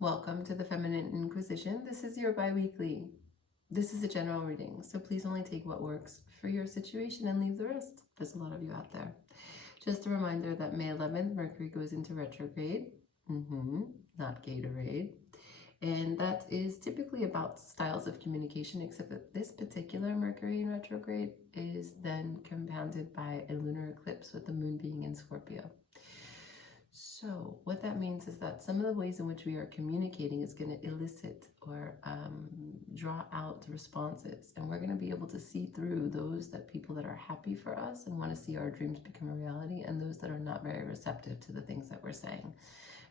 Welcome to the Feminine Inquisition. This is your bi-weekly. This is a general reading, so please only take what works for your situation and leave the rest. There's a lot of you out there. Just a reminder that May 11th, Mercury goes into retrograde. Not Gatorade. And that is typically about styles of communication, except that this particular Mercury in retrograde is then compounded by a lunar eclipse with the moon being in Scorpio. So what that means is that some of the ways in which we are communicating is going to elicit or draw out responses. And we're going to be able to see through those people that are happy for us and want to see our dreams become a reality, and those that are not very receptive to the things that we're saying.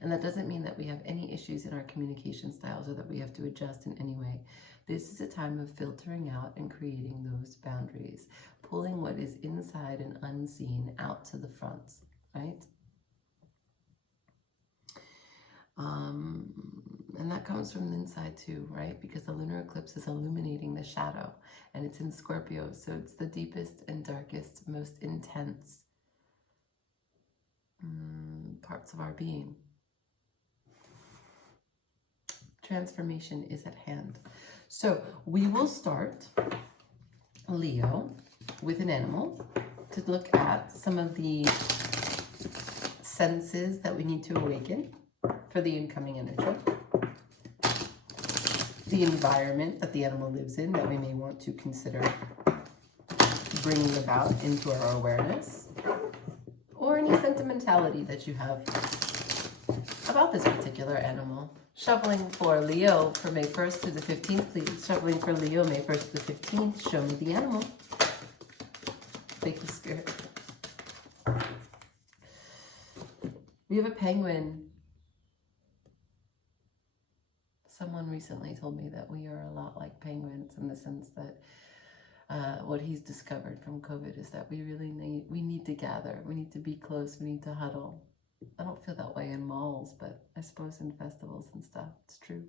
And that doesn't mean that we have any issues in our communication styles or that we have to adjust in any way. This is a time of filtering out and creating those boundaries, pulling what is inside and unseen out to the front, right? And that comes from the inside too, right? Because the lunar eclipse is illuminating the shadow, and it's in Scorpio, so it's the deepest and darkest, most intense parts of our being. Transformation is at hand. So we will start, Leo, with an animal to look at some of the senses that we need to awaken for the incoming energy, the environment that the animal lives in that we may want to consider bringing about into our awareness, or any sentimentality that you have about this particular animal. Shuffling for Leo for May 1st to the 15th, please. Shuffling for Leo, May 1st to the 15th. Show me the animal. Thank you, Spirit. We have a penguin. Someone recently told me that we are a lot like penguins in the sense that what he's discovered from COVID is that we need to gather. We need to be close. We need to huddle. I don't feel that way in malls, but I suppose in festivals and stuff, it's true.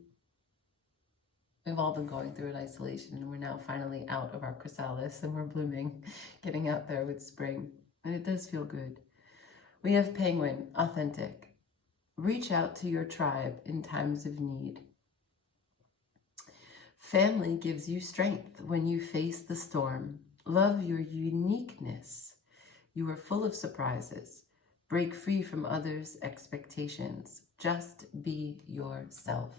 We've all been going through an isolation, and we're now finally out of our chrysalis and we're blooming, getting out there with spring. And it does feel good. We have penguin, authentic. Reach out to your tribe in times of need. Family gives you strength when you face the storm. Love your uniqueness. You are full of surprises. Break free from others' expectations. Just be yourself.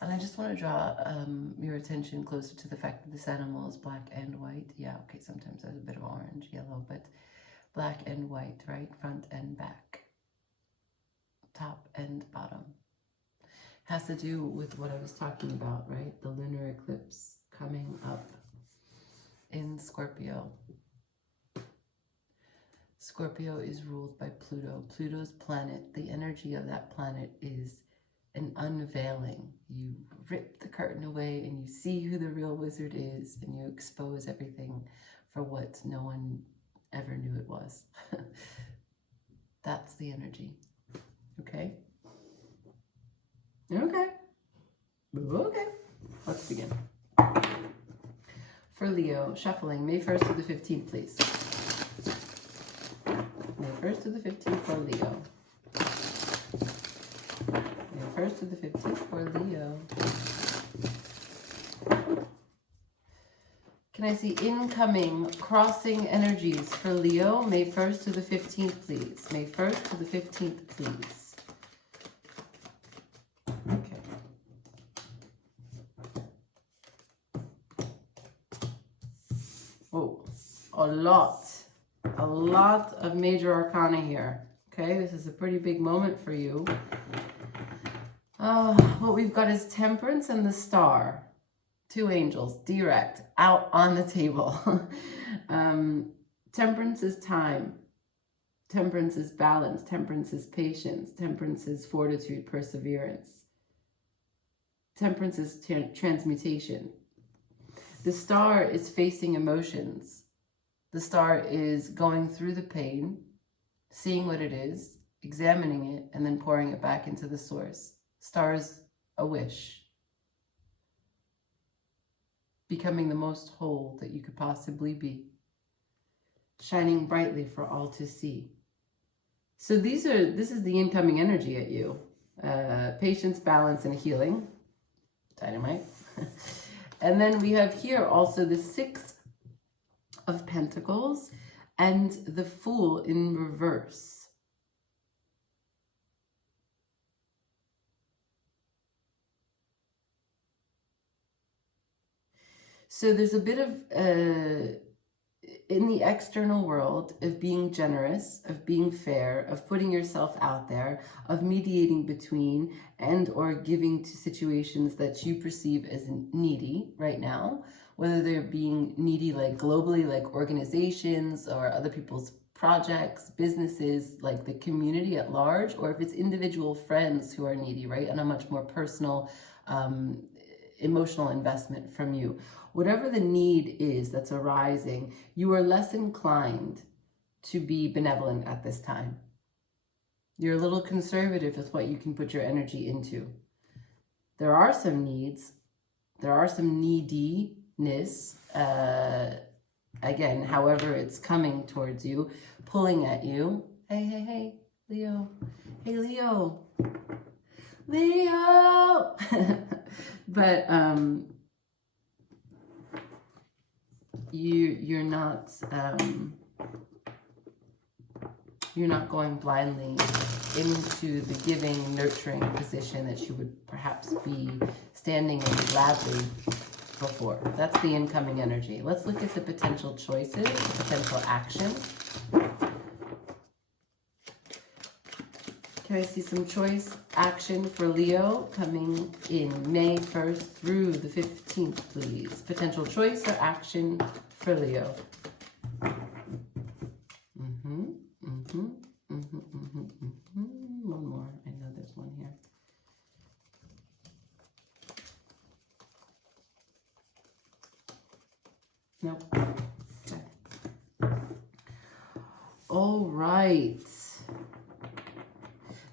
And I just want to draw your attention closer to the fact that this animal is black and white. Yeah, okay, sometimes there's a bit of orange, yellow, but black and white, right? Front and back. Top and bottom. Has to do with what I was talking about, right? The lunar eclipse coming up in Scorpio. Scorpio is ruled by Pluto. Pluto's planet, the energy of that planet is an unveiling. You rip the curtain away and you see who the real wizard is, and you expose everything for what no one ever knew it was. That's the energy. Okay? Okay. Okay. Let's begin. For Leo, shuffling, May 1st to the 15th, please. May 1st to the 15th for Leo. May 1st to the 15th for Leo. Can I see incoming crossing energies for Leo? May 1st to the 15th, please. May 1st to the 15th, please. Okay. Oh, a lot of major arcana here. Okay, this is a pretty big moment for you. What we've got is Temperance and the Star. Two angels, direct, out on the table. Temperance is time. Temperance is balance. Temperance is patience. Temperance is fortitude, perseverance. Temperance is transmutation. The Star is facing emotions. The Star is going through the pain, seeing what it is, examining it, and then pouring it back into the source. Star is a wish. Becoming the most whole that you could possibly be. Shining brightly for all to see. So this is the incoming energy at you. patience, balance, and healing. Dynamite. And then we have here also the Six of Pentacles and the Fool in reverse. So there's a bit of, in the external world, of being generous, of being fair, of putting yourself out there, of mediating between and or giving to situations that you perceive as needy right now, whether they're being needy like globally, like organizations or other people's projects, businesses, like the community at large, or if it's individual friends who are needy, right, and a much more personal, emotional investment from you. Whatever the need is that's arising, you are less inclined to be benevolent at this time. You're a little conservative with what you can put your energy into. There are some needs. There are some neediness. Again, however it's coming towards you, pulling at you. Hey, Leo. Hey, Leo. Leo! But you're not going blindly into the giving, nurturing position that you would perhaps be standing in gladly before. That's the incoming energy. Let's look at the potential choices, potential actions. Can I see some choice action for Leo coming in May 1st through the 15th, please? Potential choice or action for Leo. One more. I know there's one here. Nope. Okay. All right.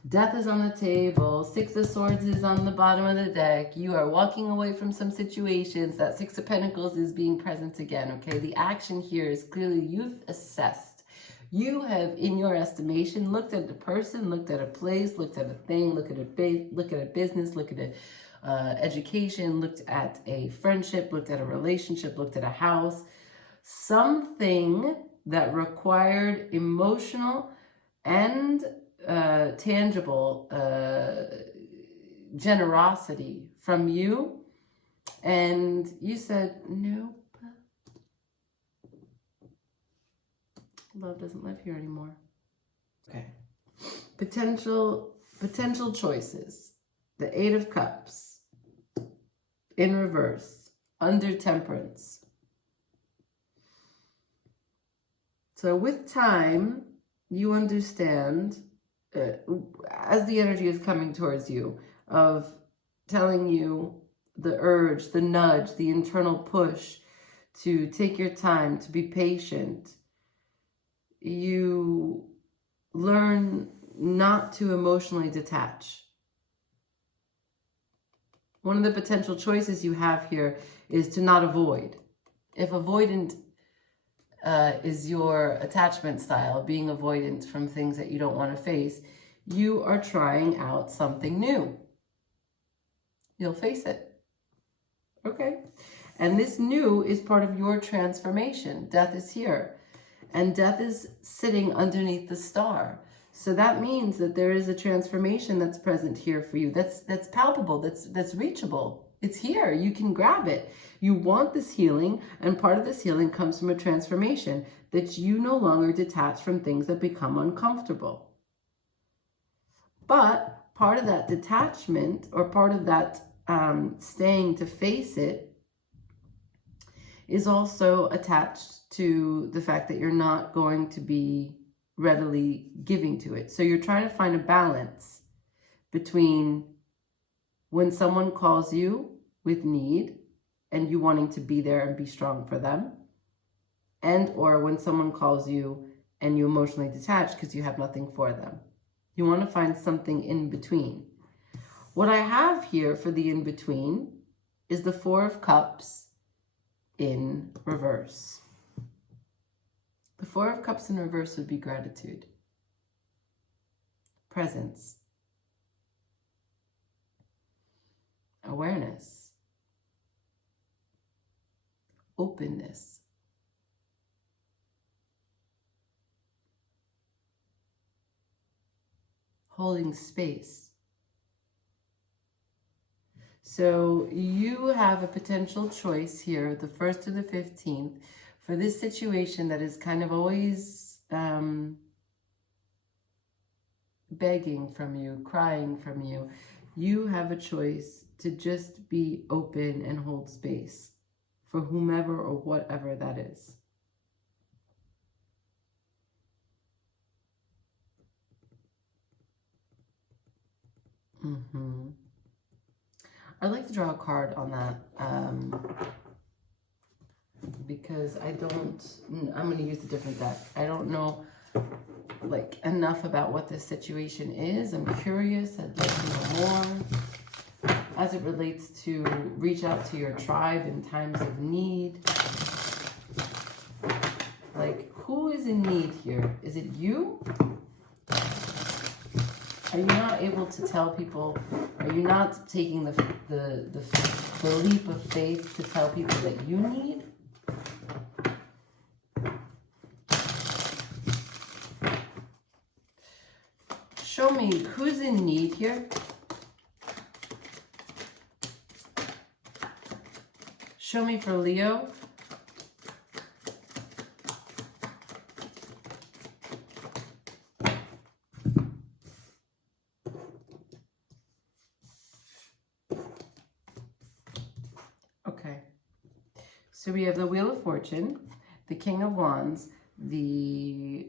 Death is on the table. Six of Swords is on the bottom of the deck. You are walking away from some situations. That Six of Pentacles is being present again, okay? The action here is clearly you've assessed. You have, in your estimation, looked at a person, looked at a place, looked at a thing, looked at a business, looked at a education, looked at a friendship, looked at a relationship, looked at a house. Something that required emotional and tangible generosity from you, and you said nope. Love doesn't live here anymore. Okay. Potential choices. The Eight of Cups in reverse, under Temperance. So with time, you understand, as the energy is coming towards you, of telling you the urge, the nudge, the internal push to take your time, to be patient, you learn not to emotionally detach. One of the potential choices you have here is to not avoid. If avoidant is your attachment style, being avoidant from things that you don't want to face, you are trying out something new. You'll face it. Okay? And this new is part of your transformation. Death is here. And death is sitting underneath the star. So that means that there is a transformation that's present here for you. That's palpable, that's reachable. It's here. You can grab it. You want this healing, and part of this healing comes from a transformation that you no longer detach from things that become uncomfortable. But part of that detachment, or part of that staying to face it, is also attached to the fact that you're not going to be readily giving to it. So you're trying to find a balance between when someone calls you with need and you wanting to be there and be strong for them, and or when someone calls you and you emotionally detach because you have nothing for them. You want to find something in between. What I have here for the in between is the Four of Cups in reverse. The Four of Cups in reverse would be gratitude, presence, awareness, openness. Holding space. So you have a potential choice here, the 1st to the 15th, for this situation that is kind of always begging from you, crying from you. You have a choice to just be open and hold space for whomever or whatever that is. I'd like to draw a card on that because I'm going to use a different deck. I don't know like enough about what this situation is. I'm curious. I'd like to know more as it relates to reach out to your tribe in times of need. Like, who is in need here? Is it you? Are you not able to tell people? Are you not taking the leap of faith to tell people that you need? Show me who's in need here. Show me for Leo. Okay. So we have the Wheel of Fortune, the King of Wands, the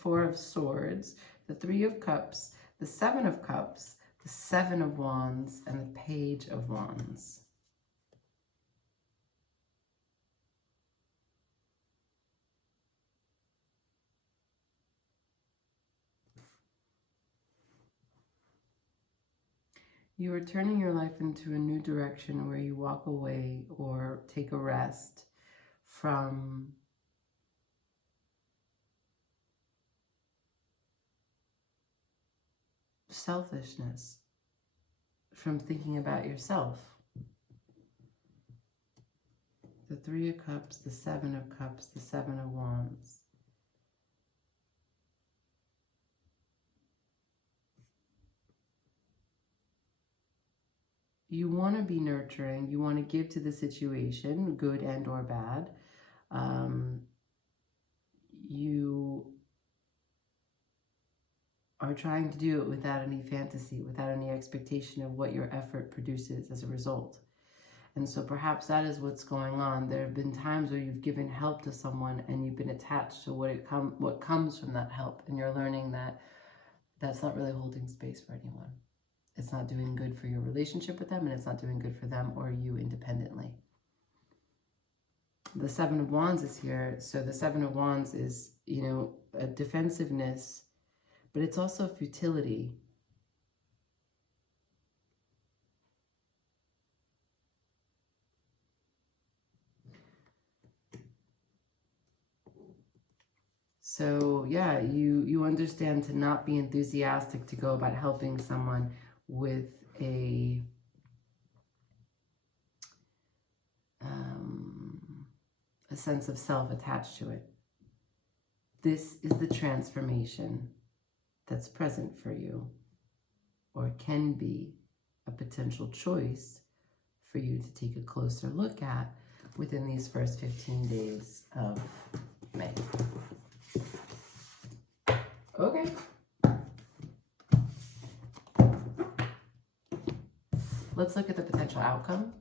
Four of Swords, the Three of Cups, the Seven of Cups, the Seven of Wands, and the Page of Wands. You are turning your life into a new direction where you walk away or take a rest from selfishness, from thinking about yourself. The Three of Cups, the Seven of Cups, the Seven of Wands. You want to be nurturing. You want to give to the situation, good and or bad. You are trying to do it without any fantasy, without any expectation of what your effort produces as a result. And so perhaps that is what's going on. There have been times where you've given help to someone and you've been attached to what comes from that help. And you're learning that that's not really holding space for anyone. It's not doing good for your relationship with them, and it's not doing good for them or you independently. The Seven of Wands is here. So the Seven of Wands is, you know, a defensiveness, but it's also futility. So yeah, you understand to not be enthusiastic to go about helping someone with a sense of self attached to it. This is the transformation that's present for you, or can be a potential choice for you to take a closer look at within these first 15 days of May. Okay. Let's look at the potential outcome.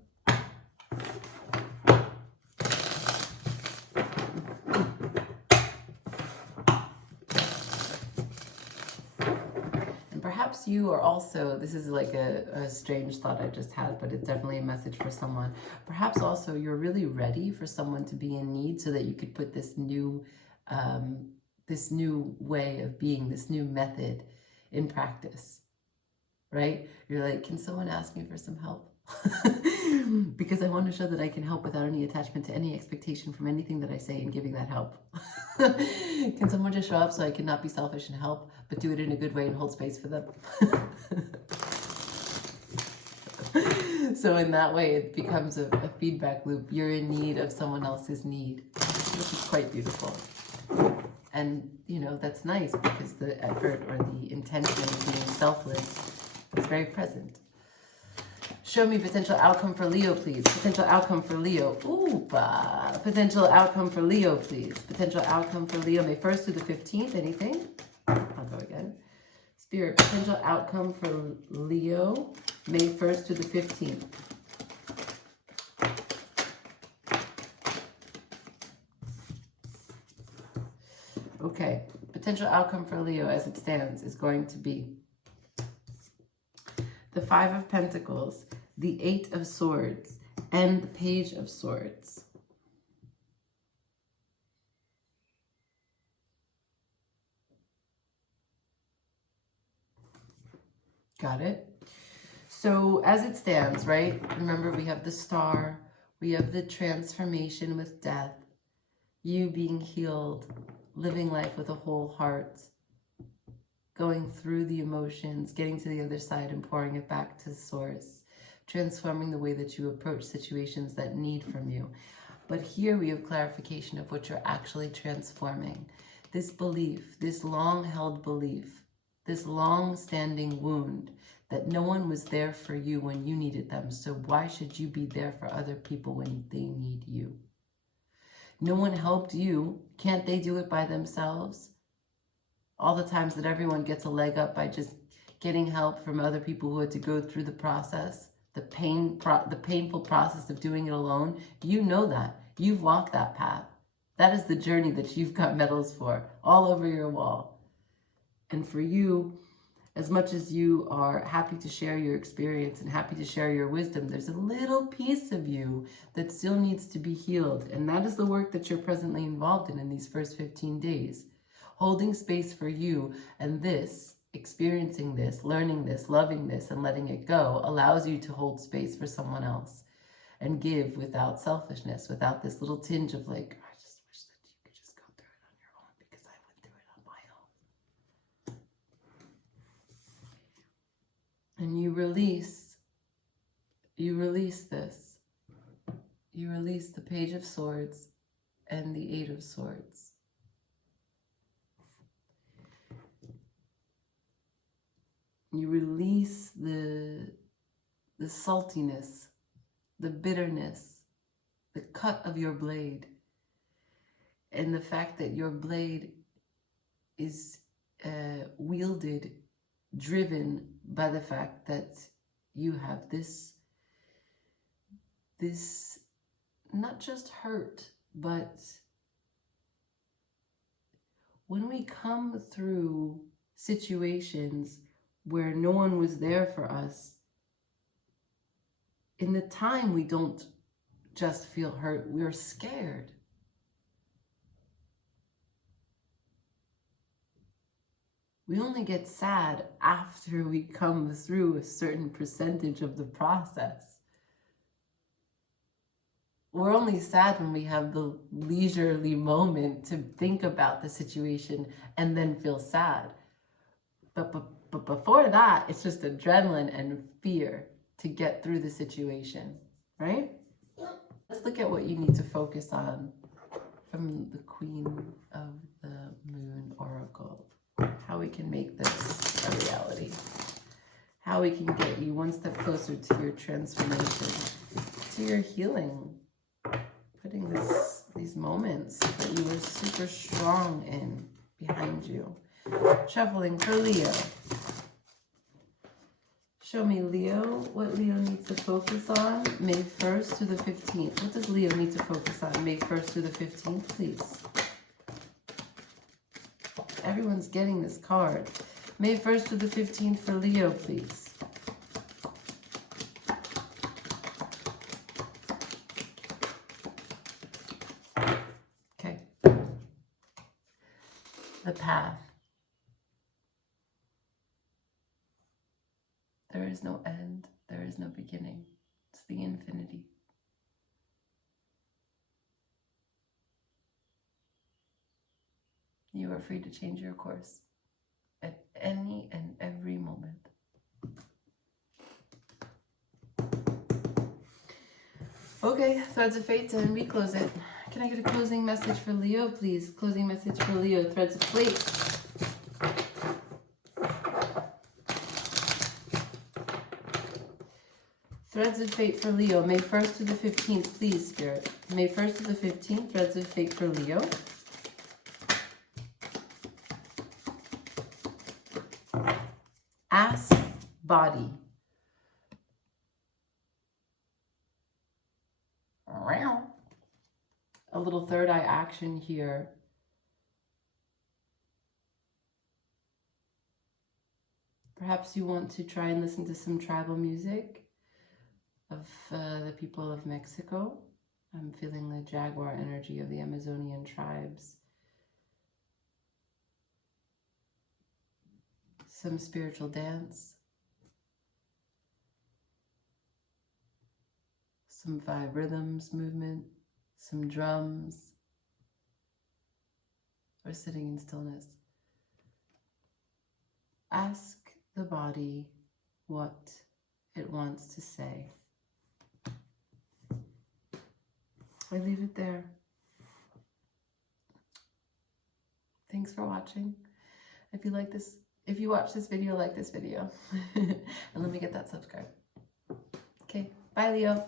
And perhaps you are also, this is like a strange thought I just had, but it's definitely a message for someone. Perhaps also you're really ready for someone to be in need so that you could put this new way of being, this new method in practice, right? You're like, can someone ask me for some help? Because I want to show that I can help without any attachment to any expectation from anything that I say in giving that help. Can someone just show up so I can not be selfish and help, but do it in a good way and hold space for them? So in that way, it becomes a feedback loop. You're in need of someone else's need, which is quite beautiful. And, you know, that's nice because the effort or the intention of being selfless is very present. Show me potential outcome for Leo, please. Potential outcome for Leo. Oopa. Potential outcome for Leo, please. Potential outcome for Leo, May 1st to the 15th. Anything? I'll go again. Spirit, potential outcome for Leo, May 1st to the 15th. Okay, potential outcome for Leo as it stands is going to be the 5 of Pentacles, the 8 of Swords, and the Page of Swords. Got it? So as it stands, right? Remember, we have the Star, we have the transformation with death, you being healed, living life with a whole heart, going through the emotions, getting to the other side and pouring it back to source, transforming the way that you approach situations that need from you. But here we have clarification of what you're actually transforming. This belief, this long-held belief, this long-standing wound that no one was there for you when you needed them. So why should you be there for other people when they need you? No one helped you. Can't they do it by themselves? All the times that everyone gets a leg up by just getting help from other people who had to go through the process, the painful process of doing it alone. You know that. You've walked that path. That is the journey that you've got medals for, all over your wall. And for you, as much as you are happy to share your experience and happy to share your wisdom, there's a little piece of you that still needs to be healed. And that is the work that you're presently involved in these first 15 days. Holding space for you, and this, experiencing this, learning this, loving this, and letting it go allows you to hold space for someone else and give without selfishness, without this little tinge of like, I just wish that you could just go through it on your own because I went through it on my own. And you release this. You release the Page of Swords and the 8 of Swords. You release the saltiness, the bitterness, the cut of your blade, and the fact that your blade is wielded, driven by the fact that you have this not just hurt, but when we come through situations where no one was there for us, in the time we don't just feel hurt, we're scared. We only get sad after we come through a certain percentage of the process. We're only sad when we have the leisurely moment to think about the situation and then feel sad. But before that, it's just adrenaline and fear to get through the situation, right? Let's look at what you need to focus on from the Queen of the Moon Oracle. How we can make this a reality. How we can get you one step closer to your transformation, to your healing. Putting these moments that you were super strong in behind you. Shuffling for Leo. Show me, Leo, what Leo needs to focus on May 1st to the 15th. What does Leo need to focus on May 1st to the 15th, please? Everyone's getting this card. May 1st to the 15th for Leo, please. Okay. The path. There is no end. There is no beginning. It's the infinity. You are free to change your course at any and every moment. Okay, Threads of Fate, and we close it. Can I get a closing message for Leo, please? Closing message for Leo, Threads of Fate. Threads of Fate for Leo, May 1st to the 15th, please, Spirit. May 1st to the 15th, Threads of Fate for Leo. Ask body. A little third eye action here. Perhaps you want to try and listen to some tribal music of the people of Mexico. I'm feeling the jaguar energy of the Amazonian tribes. Some spiritual dance. Some vibe rhythms movement. Some drums. Or sitting in stillness. Ask the body what it wants to say. I leave it there. Thanks for watching. If you like this, if you watch this video, like this video. And let me get that subscribe. Okay, bye Leo.